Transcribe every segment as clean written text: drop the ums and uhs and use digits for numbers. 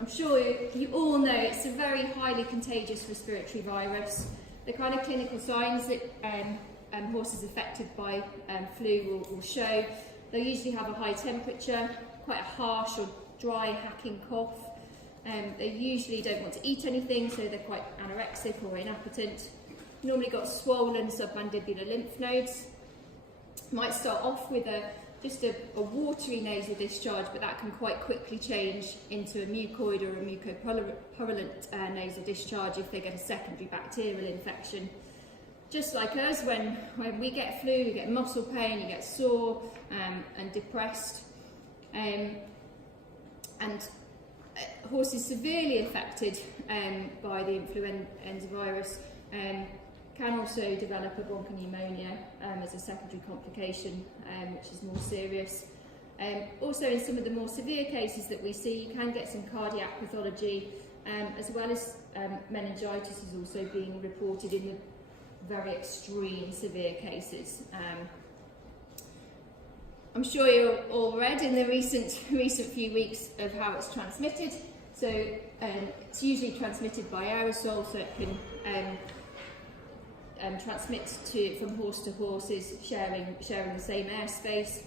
I'm sure you all know it's a very highly contagious respiratory virus. The kind of clinical signs that horses affected by flu will show. They usually have a high temperature, quite a harsh or dry hacking cough. They usually don't want to eat anything, so they're quite anorexic or inappetent. Normally got swollen submandibular lymph nodes. Might start off with just a watery nasal discharge, but that can quite quickly change into a mucoid or a mucopurulent nasal discharge if they get a secondary bacterial infection. Just like us, when we get flu, you get muscle pain, you get sore and depressed. Horses severely affected by the influenza virus can also develop a bronchopneumonia as a secondary complication, which is more serious. Also, in some of the more severe cases that we see, you can get some cardiac pathology, as well as meningitis is also being reported in the very extreme severe cases. I'm sure you're all read in the recent few weeks of how it's transmitted. So it's usually transmitted by aerosol, so it can transmit from horse to horses, sharing the same airspace.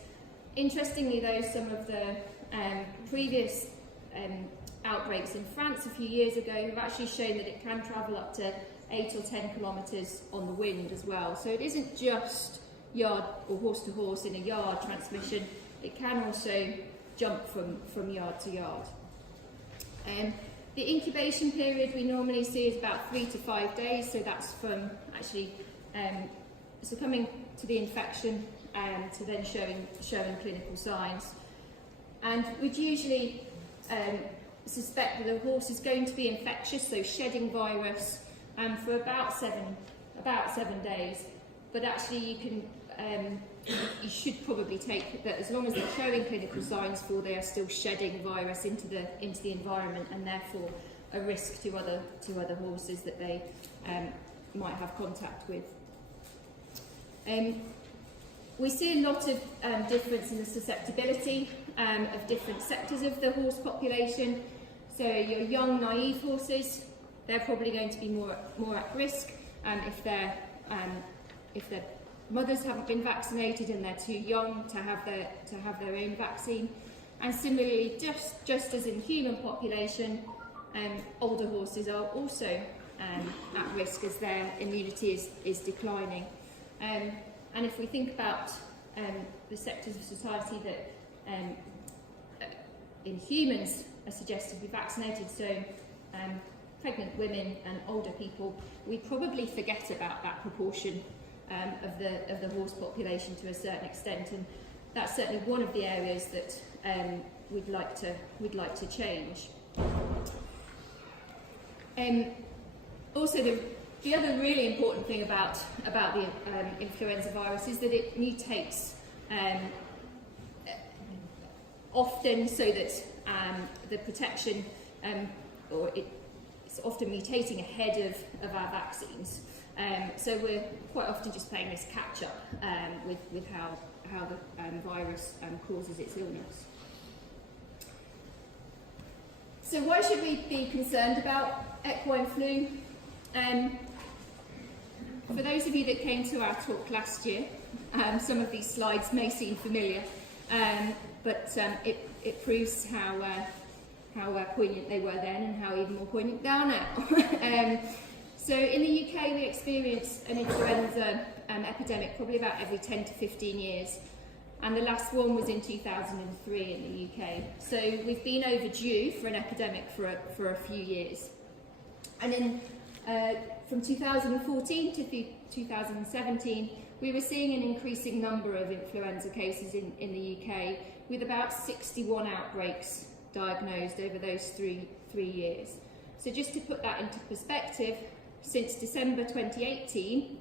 Interestingly, though, some of the previous outbreaks in France a few years ago have actually shown that it can travel up to 8 or 10 kilometres on the wind as well. So it isn't just yard or horse to horse in a yard transmission, it can also jump from yard to yard. The incubation period we normally see is about 3 to 5 days, so that's from actually succumbing to the infection to then showing clinical signs. And we'd usually suspect that the horse is going to be infectious, so shedding virus, for about seven days. But actually, you should probably take that as long as they're showing clinical signs for they are still shedding virus into the environment, and therefore a risk to other horses that they might have contact with. We see a lot of difference in the susceptibility of different sectors of the horse population. So your young, naive horses, they're probably going to be more at risk if their mothers haven't been vaccinated and they're too young to have their own vaccine. And similarly, just as in human population, older horses are also at risk as their immunity is declining. And if we think about the sectors of society that in humans are suggested to be vaccinated, so pregnant women and older people, we probably forget about that proportion of the horse population to a certain extent, and that's certainly one of the areas that we'd like to change. Also, the other really important thing about the influenza virus is that it mutates often, so that the protection, or it's often mutating ahead of our vaccines. So we're quite often just playing this catch-up with how the virus causes its illness. So why should we be concerned about equine flu? For those of you that came to our talk last year, some of these slides may seem familiar, but it proves how poignant they were then and how even more poignant they are now. So in the UK, we experience an influenza epidemic probably about every 10 to 15 years. And the last one was in 2003 in the UK. So we've been overdue for an epidemic for a few years. And from 2014 to 2017, we were seeing an increasing number of influenza cases in the UK, with about 61 outbreaks diagnosed over those three years. So just to put that into perspective, since December 2018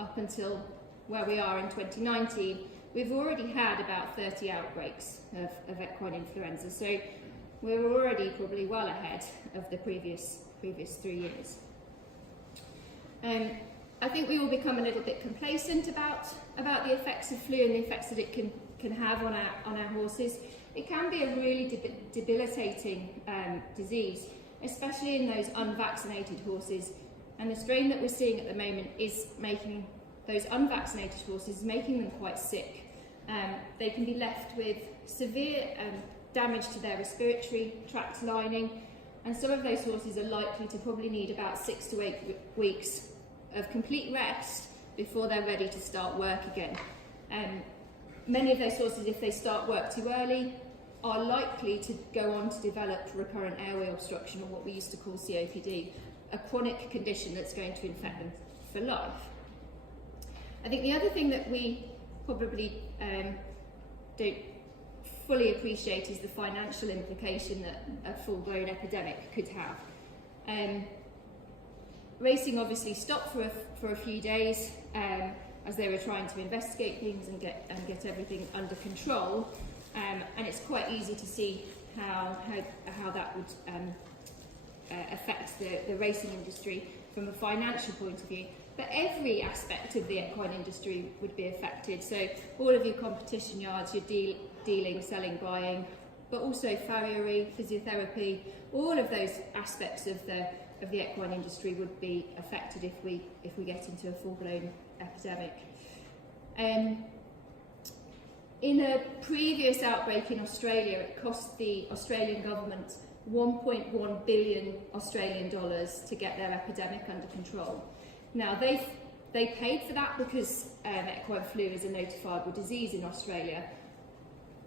up until where we are in 2019, we've already had about 30 outbreaks of equine influenza. So we're already probably well ahead of the previous 3 years. I think we all become a little bit complacent about the effects of flu and the effects that it can can have on our horses. It can be a really debilitating disease, especially in those unvaccinated horses. And the strain that we're seeing at the moment is making those unvaccinated horses, making them quite sick. They can be left with severe damage to their respiratory tract lining, and some of those horses are likely to probably need about 6 to 8 weeks of complete rest before they're ready to start work again. Many of those horses, if they start work too early, are likely to go on to develop recurrent airway obstruction, or what we used to call COPD, a chronic condition that's going to infect them for life. I think the other thing that we probably don't fully appreciate is the financial implication that a full-blown epidemic could have. Racing obviously stopped for a few days as they were trying to investigate things and get everything under control, and it's quite easy to see how that would affect the racing industry from a financial point of view. But every aspect of the equine industry would be affected. So all of your competition yards, your dealing, selling, buying, but also farriery, physiotherapy, all of those aspects of the equine industry would be affected if we get into a full-blown epidemic. In a previous outbreak in Australia, it cost the Australian government $1.1 billion Australian dollars to get their epidemic under control. Now, they paid for that because equine flu is a notifiable disease in Australia,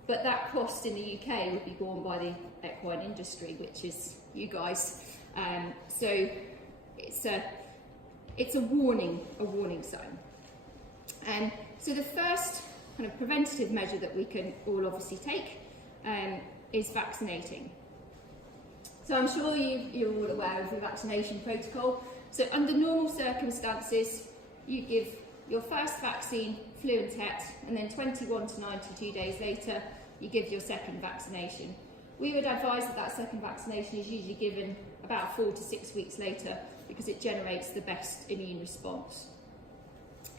but that cost in the UK would be borne by the equine industry, which is you guys. So it's a warning sign. So the first kind of preventative measure that we can all obviously take is vaccinating. So I'm sure you're all aware of the vaccination protocol. So under normal circumstances, you give your first vaccine, flu and tet, and then 21 to 92 days later, you give your second vaccination. We would advise that second vaccination is usually given about 4 to 6 weeks later because it generates the best immune response.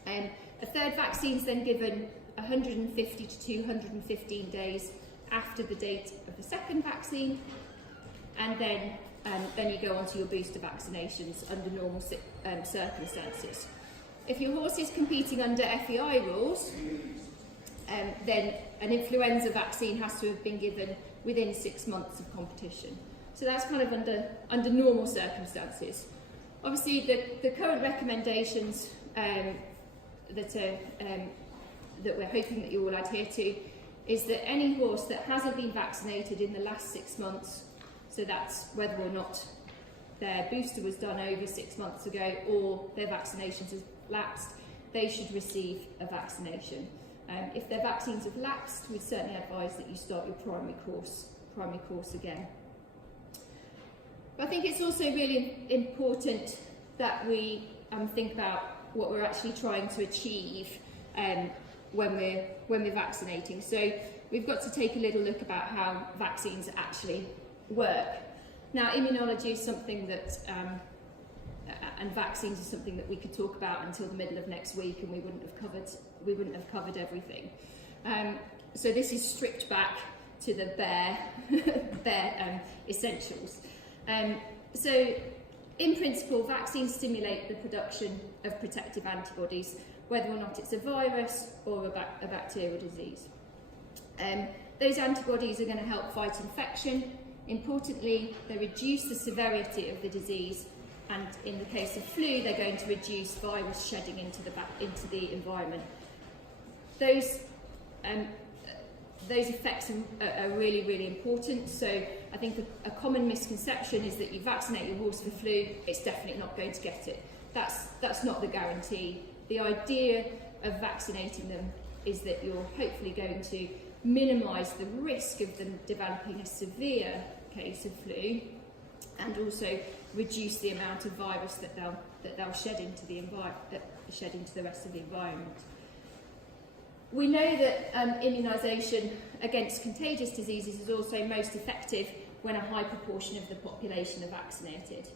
A third vaccine is then given 150 to 215 days after the date of the second vaccine, and then you go on to your booster vaccinations under normal circumstances. If your horse is competing under FEI rules, then an influenza vaccine has to have been given within 6 months of competition. So that's kind of under normal circumstances. Obviously, the current recommendations that we're hoping that you all adhere to is that any horse that hasn't been vaccinated in the last 6 months, so that's whether or not their booster was done over 6 months ago or their vaccinations have lapsed, they should receive a vaccination. If their vaccines have lapsed, we'd certainly advise that you start your primary course again. But I think it's also really important that we think about what we're actually trying to achieve when we're vaccinating. So we've got to take a little look about how vaccines actually work. Now, immunology is something that, and vaccines is something that we could talk about until the middle of next week, and we wouldn't have covered everything. So this is stripped back to the bare essentials. So, in principle, vaccines stimulate the production of protective antibodies, whether or not it's a virus or a bacterial disease. Those antibodies are going to help fight infection. Importantly, they reduce the severity of the disease, and in the case of flu, they're going to reduce virus shedding into the environment. Those effects are really, really important. So I think a common misconception is that you vaccinate your horse for flu, it's definitely not going to get it. That's not the guarantee. The idea of vaccinating them is that you're hopefully going to minimise the risk of them developing a severe case of flu, and also reduce the amount of virus that they'll shed into the rest of the environment. We know that immunisation against contagious diseases is also most effective when a high proportion of the population are vaccinated.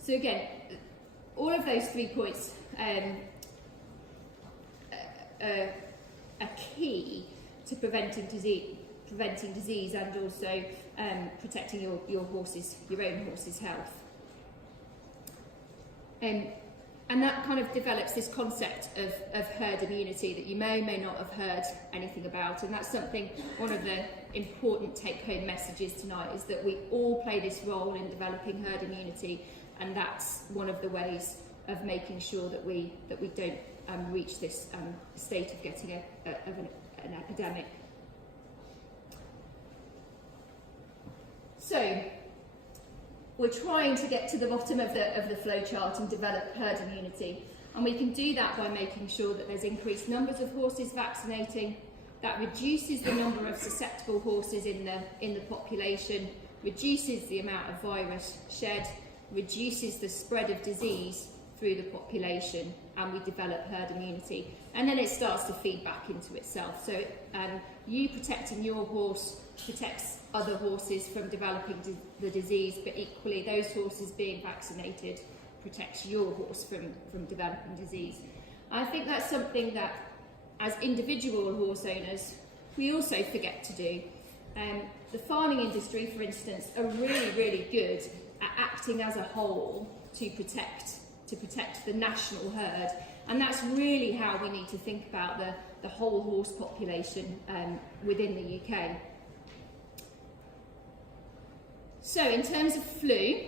So again, all of those 3 points a key to preventing disease and also protecting your own horse's health. And that kind of develops this concept of herd immunity that you may or may not have heard anything about, and that's something, one of the important take-home messages tonight is that we all play this role in developing herd immunity, and that's one of the ways of making sure that we don't reach this state of getting an epidemic. So, we're trying to get to the bottom of the flow chart and develop herd immunity, and we can do that by making sure that there's increased numbers of horses vaccinating. That reduces the number of susceptible horses in the population, reduces the amount of virus shed, reduces the spread of disease through the population, and we develop herd immunity. And then it starts to feed back into itself. So you protecting your horse protects other horses from developing the disease, but equally those horses being vaccinated protects your horse from developing disease. I think that's something that, as individual horse owners, we also forget to do. The farming industry, for instance, are really, really good at acting as a whole to protect the national herd, and that's really how we need to think about the whole horse population within the UK. So, in terms of flu,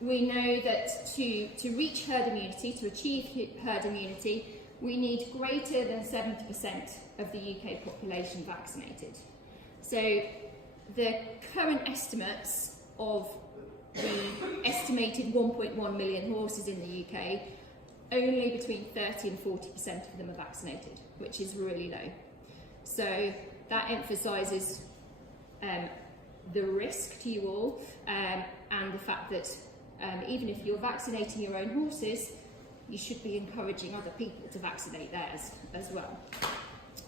we know that to reach herd immunity, to achieve herd immunity, we need greater than 70% of the UK population vaccinated. So, the current estimates of the estimated 1.1 million horses in the UK, only between 30 and 40% of them are vaccinated, which is really low. So that emphasises the risk to you all, and the fact that even if you're vaccinating your own horses, you should be encouraging other people to vaccinate theirs as well.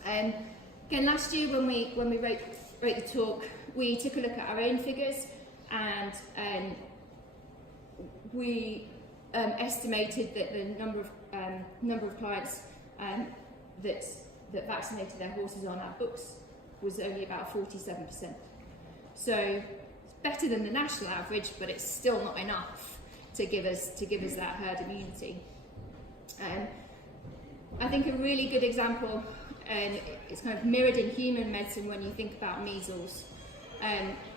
Again, last year when we wrote the talk, we took a look at our own figures, and we estimated that the number of clients that vaccinated their horses on our books was only about 47%. So it's better than the national average, but it's still not enough to give us that herd immunity. I think a really good example, and it's kind of mirrored in human medicine when you think about measles.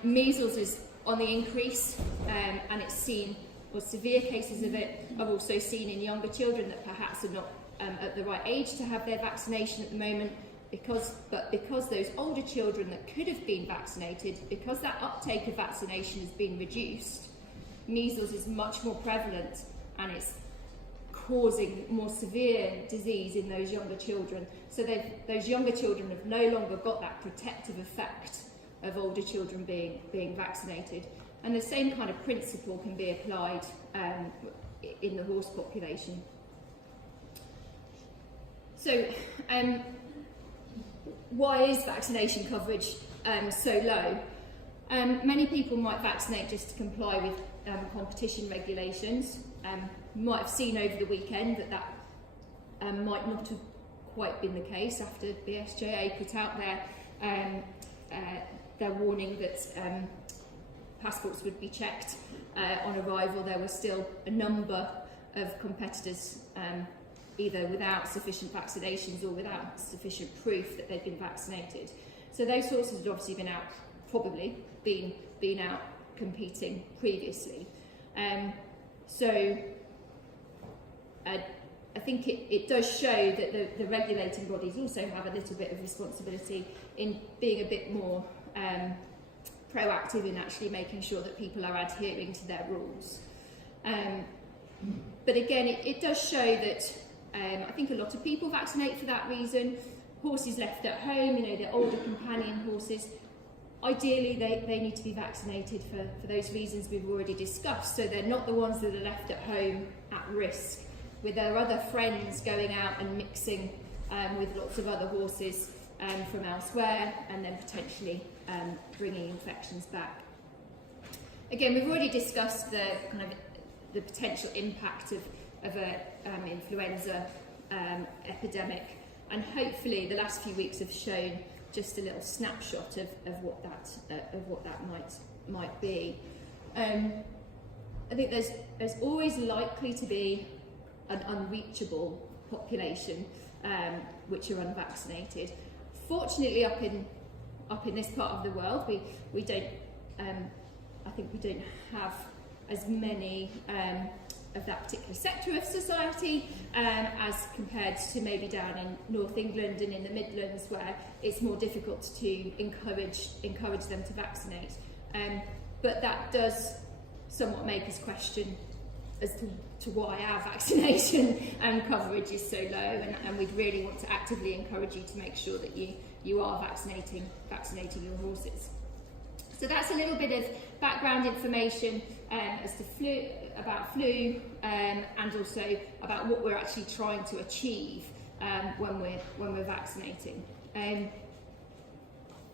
Measles is on the increase, and it's seen, or severe cases of it are also seen in younger children that perhaps are not at the right age to have their vaccination at the moment, because those older children that could have been vaccinated, because that uptake of vaccination has been reduced, measles is much more prevalent, and it's causing more severe disease in those younger children. So those younger children have no longer got that protective effect of older children being vaccinated. And the same kind of principle can be applied in the horse population. So, why is vaccination coverage so low? Many people might vaccinate just to comply with competition regulations. You might have seen over the weekend that might not have quite been the case after the SJA put out their warning that passports would be checked on arrival. There were still a number of competitors either without sufficient vaccinations or without sufficient proof that they'd been vaccinated. So those horses had obviously probably been out competing previously. So I think it does show that the regulating bodies also have a little bit of responsibility in being a bit more proactive in actually making sure that people are adhering to their rules. But again, it does show that I think a lot of people vaccinate for that reason. Horses left at home, they're older companion horses. Ideally, they need to be vaccinated for those reasons we've already discussed, so they're not the ones that are left at home at risk with their other friends going out and mixing with lots of other horses from elsewhere, and then potentially bringing infections back. Again, we've already discussed the potential impact of influenza epidemic, and hopefully the last few weeks have shown just a little snapshot of what that might be. I think there's always likely to be an unreachable population which are unvaccinated. Fortunately, up in this part of the world, we don't. I think we don't have as many of that particular sector of society as compared to maybe down in North England and in the Midlands, where it's more difficult to encourage them to vaccinate. But that does somewhat make us question as to why our vaccination coverage is so low, and we'd really want to actively encourage you to make sure that you are vaccinating your horses. So that's a little bit of background information as to about flu, and also about what we're actually trying to achieve when we're vaccinating.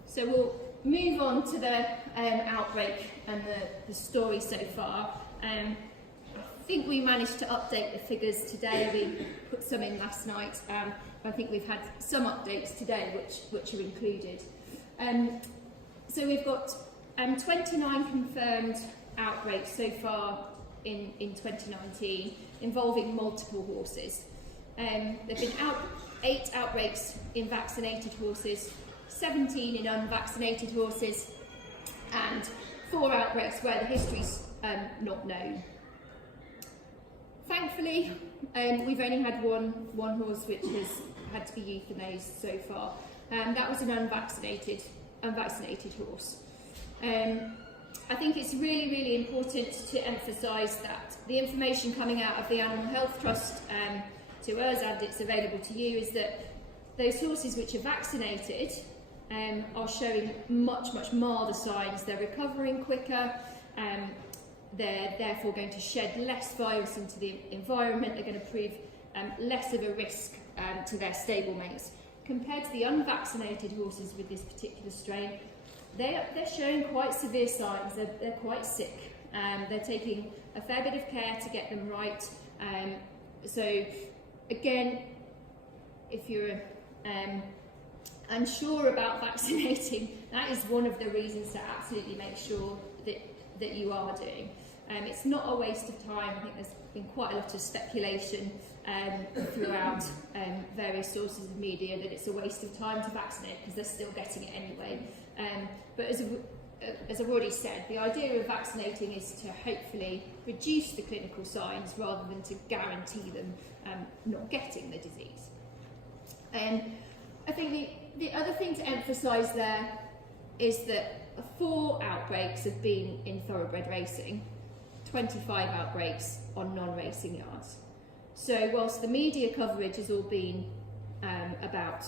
So we'll move on to the outbreak and the story so far. I think we managed to update the figures today. We put some in last night. I think we've had some updates today which are included. So we've got 29 confirmed outbreaks so far in 2019 involving multiple horses. There have been 8 outbreaks in vaccinated horses, 17 in unvaccinated horses, and 4 outbreaks where the history's not known. Thankfully, we've only had one horse which has had to be euthanized so far. That was an unvaccinated horse. I think it's really, really important to emphasise that the information coming out of the Animal Health Trust to us, and it's available to you, is that those horses which are vaccinated are showing much, much milder signs. They're recovering quicker, they're therefore going to shed less virus into the environment, they're going to prove less of a risk to their stablemates. Compared to the unvaccinated horses with this particular strain, they're showing quite severe signs. They're quite sick. They're taking a fair bit of care to get them right. So again, if you're unsure about vaccinating, that is one of the reasons to absolutely make sure that you are doing. It's not a waste of time. I think there's been quite a lot of speculation throughout various sources of media that it's a waste of time to vaccinate because they're still getting it anyway. But as I've already said, the idea of vaccinating is to hopefully reduce the clinical signs rather than to guarantee them not getting the disease. I think the other thing to emphasise there is that 4 outbreaks have been in thoroughbred racing, 25 outbreaks on non-racing yards. So whilst the media coverage has all been about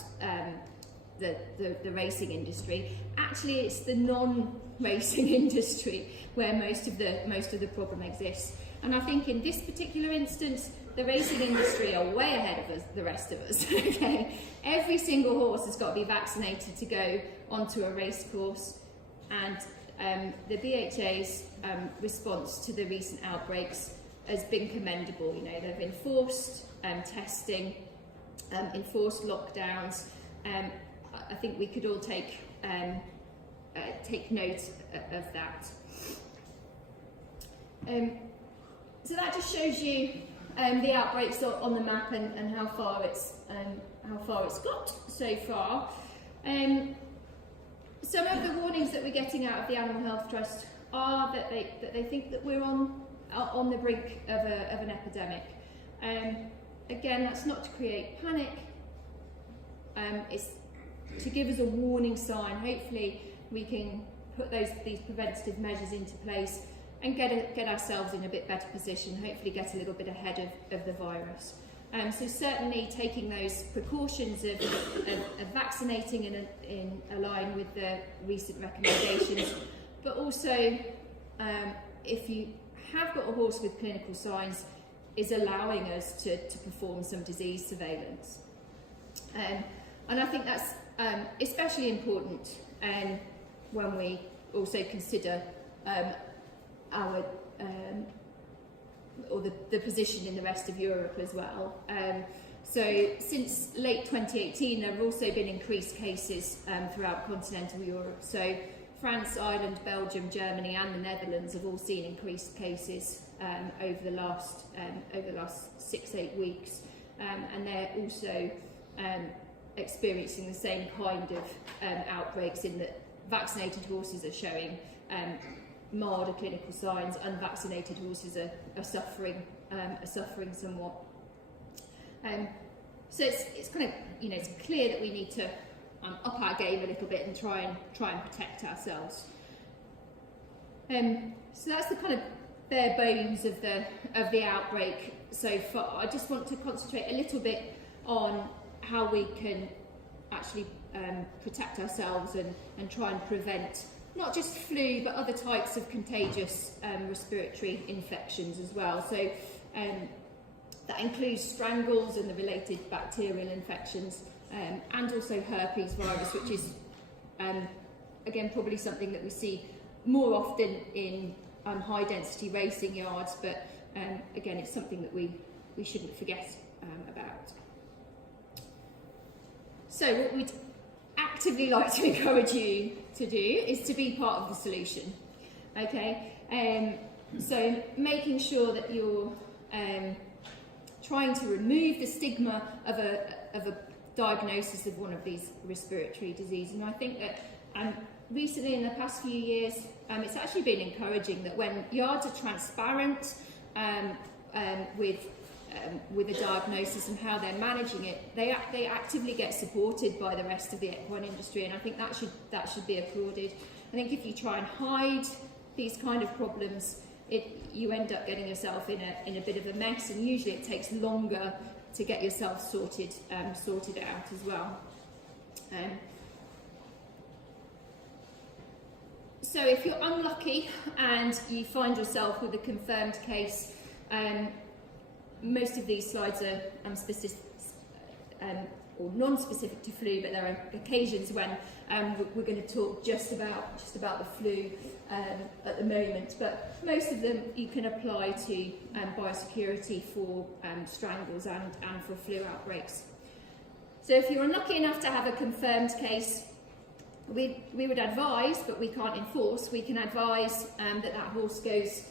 the racing industry, actually it's the non-racing industry where most of the problem exists. And I think in this particular instance, the racing industry are way ahead of us, the rest of us. Okay, every single horse has got to be vaccinated to go onto a race course, and the BHA's response to the recent outbreaks has been commendable. You know, they've enforced testing, enforced lockdowns. I think we could all take note of that. So that just shows you the outbreaks on the map and how far it's got so far. Some of the warnings that we're getting out of the Animal Health Trust are that they think that we're on the brink of an epidemic. Again, that's not to create panic. It's to give us a warning sign. Hopefully, we can put these preventative measures into place and get ourselves in a bit better position. Hopefully, get a little bit ahead of the virus. So certainly taking those precautions of vaccinating in line with the recent recommendations, but also if you have got a horse with clinical signs, is allowing us to perform some disease surveillance. And I think that's especially important when we also consider our or the position in the rest of Europe as well. So since late 2018, there have also been increased cases throughout continental Europe. So France, Ireland, Belgium, Germany and the Netherlands have all seen increased cases over the last 6-8 weeks. And they're also experiencing the same kind of outbreaks, in that vaccinated horses are showing milder clinical signs, unvaccinated horses are suffering somewhat. So it's kind of, it's clear that we need to up our game a little bit and try and protect ourselves. So that's the kind of bare bones of the outbreak so far. I just want to concentrate a little bit on how we can actually protect ourselves and try and prevent not just flu but other types of contagious respiratory infections as well. So that includes strangles and the related bacterial infections, and also herpes virus, which is again probably something that we see more often in high density racing yards, but again it's something that we shouldn't forget about. So what we'd actively like to encourage you to do is to be part of the solution. Okay, so making sure that you're trying to remove the stigma of a diagnosis of one of these respiratory diseases. And I think that recently, in the past few years, it's actually been encouraging that when yards are transparent with a diagnosis and how they're managing it, they actively get supported by the rest of the equine industry, and I think that should be applauded. I think if you try and hide these kind of problems, you end up getting yourself in a bit of a mess, and usually it takes longer to get yourself sorted out as well. So if you're unlucky and you find yourself with a confirmed case, most of these slides are specific or non-specific to flu, but there are occasions when we're going to talk just about the flu at the moment. But most of them you can apply to biosecurity for strangles and for flu outbreaks. So if you're unlucky enough to have a confirmed case, we would advise, but we can't enforce, we can advise that horse goes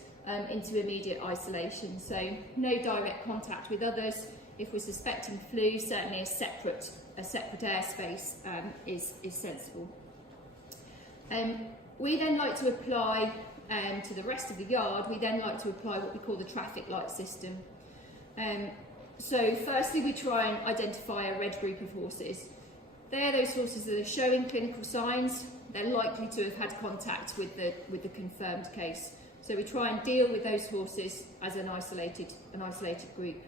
into immediate isolation. So no direct contact with others. If we're suspecting flu, certainly a separate airspace is sensible. We then like to apply to the rest of the yard. We then like to apply what we call the traffic light system. So firstly, we try and identify a red group of horses. They're those horses that are showing clinical signs. They're likely to have had contact with the confirmed case. So we try and deal with those horses as an isolated group.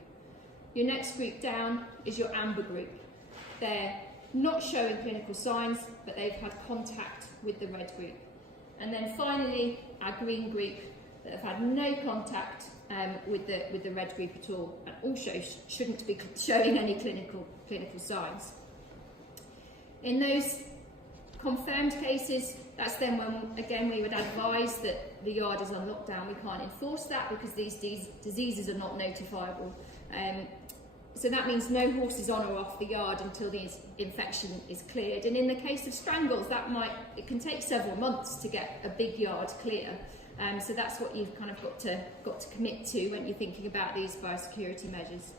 Your next group down is your amber group. They're not showing clinical signs, but they've had contact with the red group. And then finally, our green group that have had no contact with the red group at all, and also shouldn't be showing any clinical signs. In those confirmed cases, that's then when, again, we would advise that the yard is on lockdown. We can't enforce that because these diseases are not notifiable. So that means no horses on or off the yard until the infection is cleared. And in the case of strangles, it can take several months to get a big yard clear. So that's what you've kind of got to commit to when you're thinking about these biosecurity measures.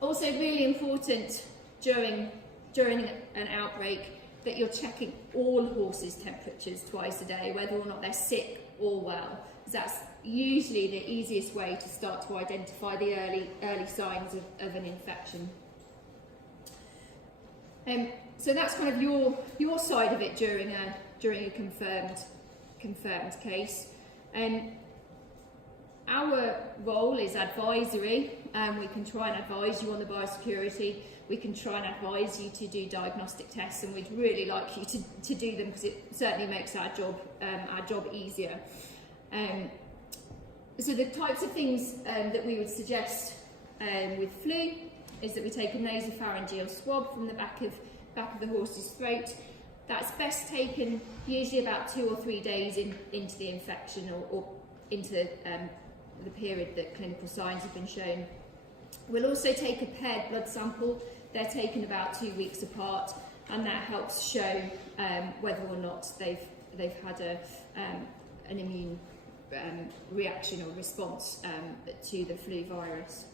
Also, really important during an outbreak that you're checking all horses' temperatures twice a day, whether or not they're sick or well. That's usually the easiest way to start to identify the early signs of an infection. So that's kind of your side of it during a confirmed case. Our role is advisory. We can try and advise you on the biosecurity. We can try and advise you to do diagnostic tests, and we'd really like you to do them because it certainly makes our job easier. So the types of things that we would suggest with flu is that we take a nasopharyngeal swab from the back of the horse's throat. That's best taken usually about 2 or 3 days into the infection or into the period that clinical signs have been shown. We'll also take a paired blood sample. They're taken about 2 weeks apart, and that helps show whether or not they've had an immune reaction or response to the flu virus.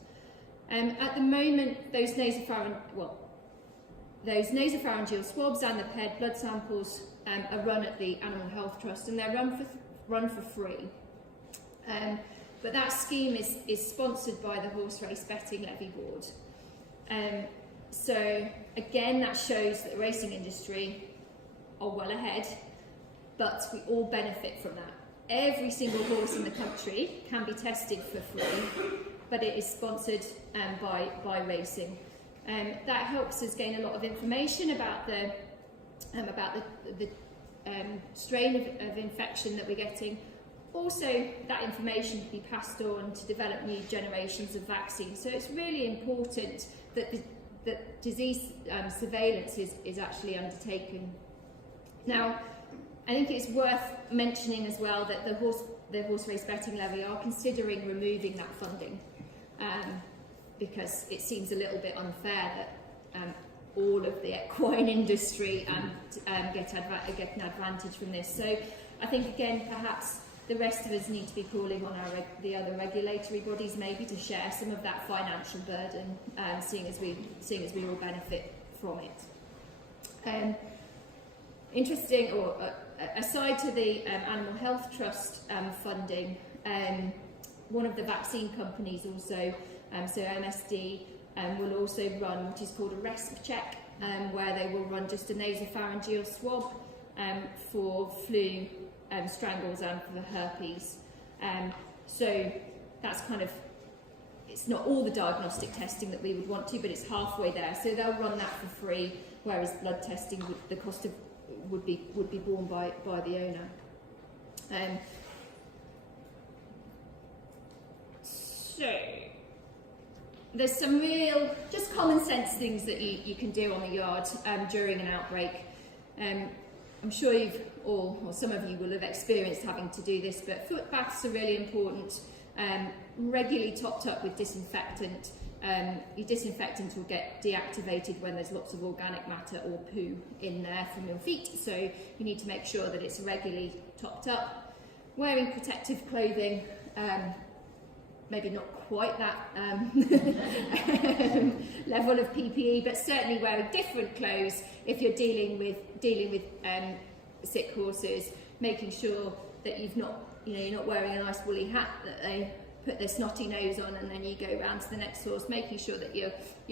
At the moment, those nasopharyngeal swabs and the paired blood samples are run at the Animal Health Trust, and they're run for free. But that scheme is sponsored by the Horse Race Betting Levy Board. So again, that shows that the racing industry are well ahead, but we all benefit from that. Every single horse in the country can be tested for free, but it is sponsored by racing. That helps us gain a lot of information about the strain of infection that we're getting. Also, that information can be passed on to develop new generations of vaccines. So it's really important that disease surveillance is actually undertaken. Now, I think it's worth mentioning as well that the horse race betting levy are considering removing that funding, because it seems a little bit unfair that all of the equine industry get an advantage from this. So I think, again, perhaps the rest of us need to be calling on the other regulatory bodies maybe to share some of that financial burden, seeing as we all benefit from it. Interesting, or aside to the Animal Health Trust funding, one of the vaccine companies also, so MSD, will also run what is called a RESP check, where they will run just a nasopharyngeal swab for flu, strangles, and for the herpes. So that's kind of, it's not all the diagnostic testing that we would want to, but it's halfway there. So they'll run that for free, whereas blood testing, the cost of would be borne by the owner. So there's some real, just common sense things that you can do on the yard during an outbreak. I'm sure you've all, or some of you will have experienced having to do this, but foot baths are really important. Regularly topped up with disinfectant. Your disinfectant will get deactivated when there's lots of organic matter or poo in there from your feet, so you need to make sure that it's regularly topped up. Wearing protective clothing, maybe not quite that level of PPE, but certainly wearing different clothes if you're dealing with sick horses, making sure that you're not wearing a nice woolly hat that they put their snotty nose on and then you go round to the next horse, making sure that you're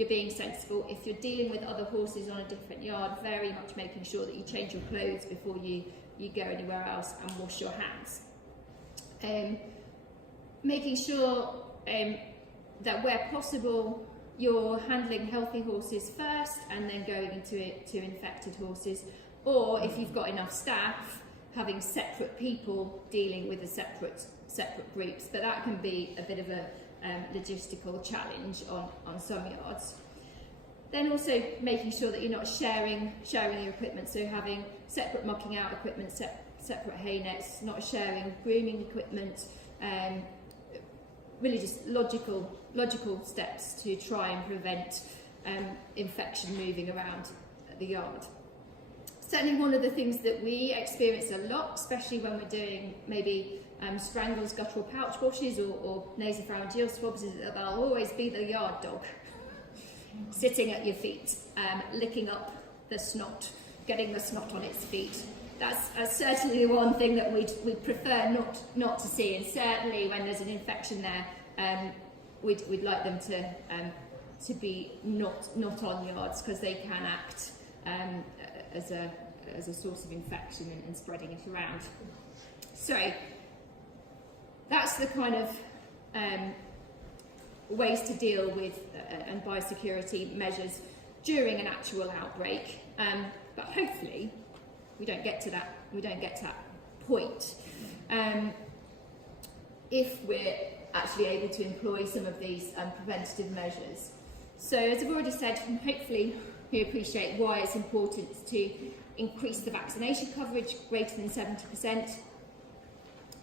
being sensible. If you're dealing with other horses on a different yard, very much making sure that you change your clothes before you go anywhere else, and wash your hands. Making sure that where possible you're handling healthy horses first and then going to infected horses, or if you've got enough staff, having separate people dealing with the separate groups, but that can be a bit of a logistical challenge on some yards. Then also making sure that you're not sharing your equipment, so having separate mucking out equipment, separate hay nets, not sharing grooming equipment, really just logical steps to try and prevent infection moving around the yard. Certainly one of the things that we experience a lot, especially when we're doing maybe strangles, guttural pouch washes or nasopharyngeal swabs, is that there'll always be the yard dog sitting at your feet, licking up the snot, getting the snot on its feet. That's certainly one thing that we'd prefer not to see, and certainly when there's an infection there, we'd like them to be not on yards, because they can act as a source of infection and spreading it around. So that's the kind of ways to deal with and biosecurity measures during an actual outbreak. But hopefully we don't get to that point if we're actually able to employ some of these preventative measures. So as I've already said, hopefully you appreciate why it's important to increase the vaccination coverage greater than 70%.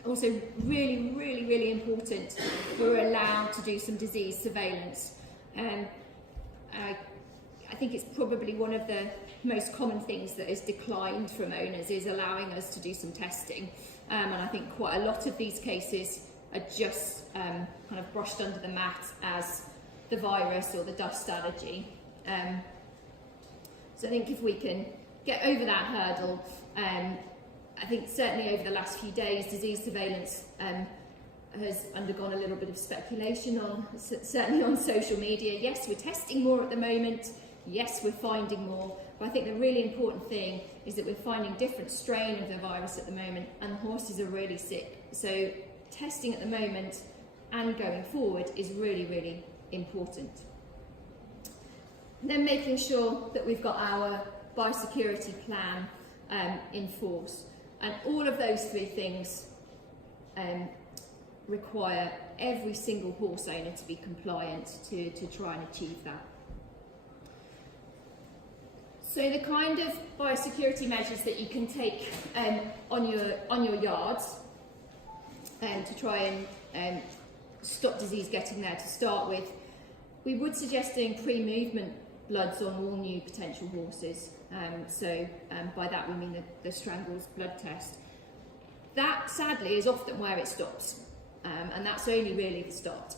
Also really important, we're allowed to do some disease surveillance. I think it's probably one of the most common things that has declined from owners is allowing us to do some testing. And I think quite a lot of these cases are just kind of brushed under the mat as the virus or the dust allergy. So I think if we can get over that hurdle, I think certainly over the last few days, disease surveillance has undergone a little bit of speculation certainly on social media. Yes, we're testing more at the moment. Yes, we're finding more. But I think the really important thing is that we're finding different strain of the virus at the moment, and the horses are really sick. So testing at the moment and going forward is really, really important. Then making sure that we've got our biosecurity plan in force. And all of those three things require every single horse owner to be compliant to try and achieve that. So the kind of biosecurity measures that you can take on your yards to try and stop disease getting there to start with, we would suggest doing pre-movement bloods on all new potential horses. By that we mean the strangles blood test. That sadly is often where it stops, and that's only really the start.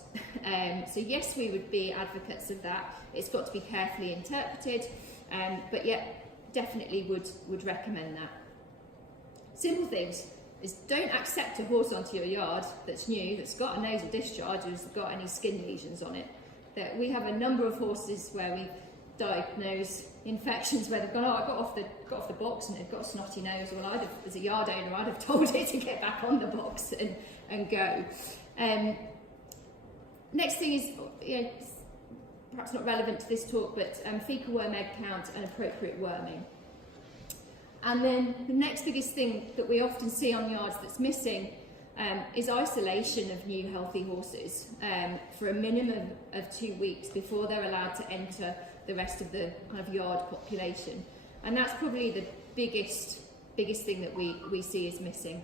So yes, we would be advocates of that. It's got to be carefully interpreted, but yet definitely would recommend that. Simple things is don't accept a horse onto your yard that's new, that's got a nasal discharge, or has got any skin lesions on it. That we have a number of horses where we diagnose infections where they've gone, oh, I got off the box and they've got a snotty nose. Well, as a yard owner, I'd have told it to get back on the box and go. Next thing is, perhaps not relevant to this talk, but fecal worm egg count and appropriate worming. And then the next biggest thing that we often see on yards that's missing is isolation of new healthy horses for a minimum of 2 weeks before they're allowed to enter the rest of the kind of yard population. And that's probably the biggest thing that we see is missing.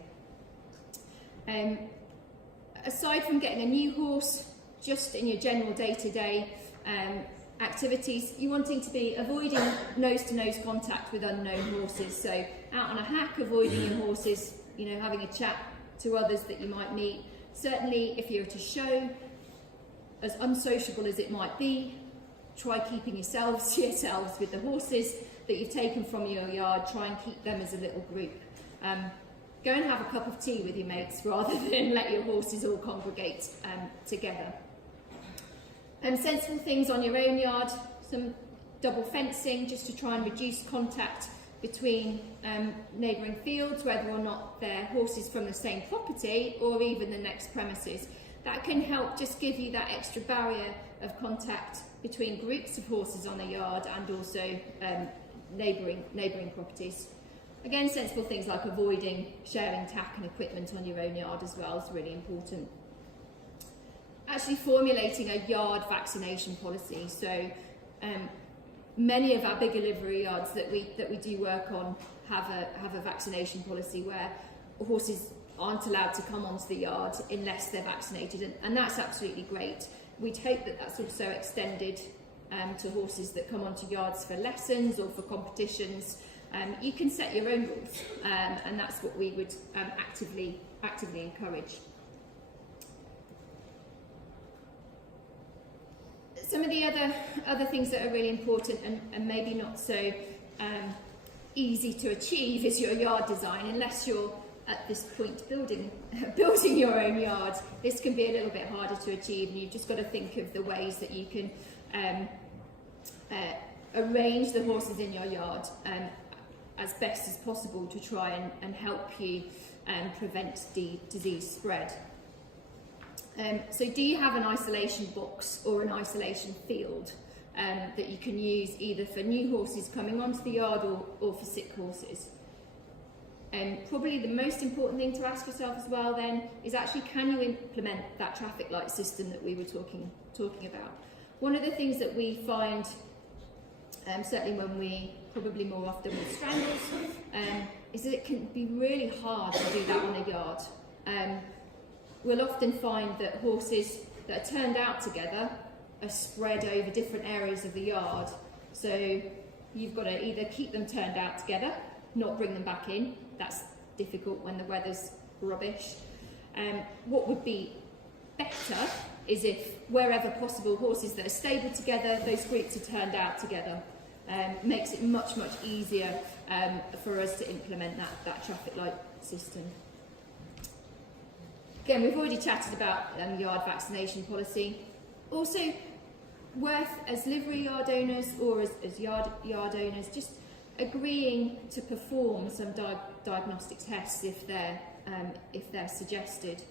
Aside from getting a new horse, just in your general day-to-day activities, you're wanting to be avoiding nose-to-nose contact with unknown horses. So out on a hack, avoiding your horses, having a chat to others that you might meet. Certainly if you're at a show, as unsociable as it might be, try keeping yourselves to yourselves with the horses that you've taken from your yard. Try and keep them as a little group. Go and have a cup of tea with your mates rather than let your horses all congregate together. Sensible things on your own yard, some double fencing just to try and reduce contact between neighbouring fields, whether or not they're horses from the same property or even the next premises. That can help just give you that extra barrier of contact between groups of horses on a yard and also neighbouring properties. Again, sensible things like avoiding sharing tack and equipment on your own yard as well is really important. Actually formulating a yard vaccination policy. So many of our bigger livery yards that we do work on have a vaccination policy where horses aren't allowed to come onto the yard unless they're vaccinated, and that's absolutely great. We'd hope that that's also extended to horses that come onto yards for lessons or for competitions. You can set your own rules, and that's what we would actively encourage. Some of the other things that are really important and maybe not so easy to achieve is your yard design. Unless you're at this point building your own yard, this can be a little bit harder to achieve, and you've just got to think of the ways that you can arrange the horses in your yard as best as possible to try and help you prevent the disease spread. So do you have an isolation box or an isolation field that you can use either for new horses coming onto the yard or for sick horses? Probably the most important thing to ask yourself as well then is actually, can you implement that traffic light system that we were talking about? One of the things that we find, certainly when we, probably more often with strangles, is that it can be really hard to do that on a yard. We'll often find that horses that are turned out together are spread over different areas of the yard. So you've got to either keep them turned out together, not bring them back in. That's difficult when the weather's rubbish. What would be better is if, wherever possible, horses that are stable together, those groups are turned out together. Makes it much easier for us to implement that traffic light system. Again, we've already chatted about yard vaccination policy. Also, worth, as livery yard owners or as yard owners, just agreeing to perform some diagnostic tests if they're suggested.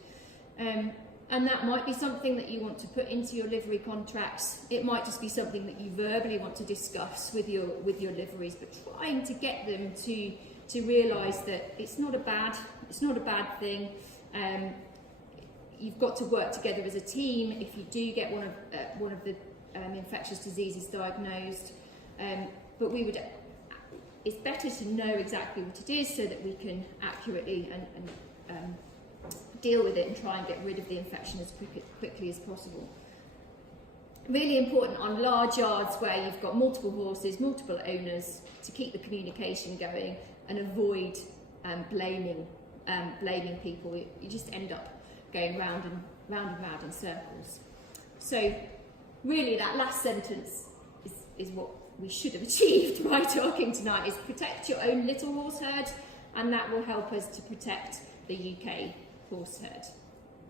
And that might be something that you want to put into your livery contracts. It might just be something that you verbally want to discuss with your liveries, but trying to get them to realise that it's not a bad thing. You've got to work together as a team if you do get one of the infectious diseases diagnosed. But it's better to know exactly what it is so that we can accurately and deal with it and try and get rid of the infection as quickly as possible. Really important on large yards where you've got multiple horses, multiple owners, to keep the communication going and avoid blaming people. You just end up going round and round in circles. So really that last sentence is what we should have achieved by talking tonight, is protect your own little horse herd, and that will help us to protect the UK horse herd.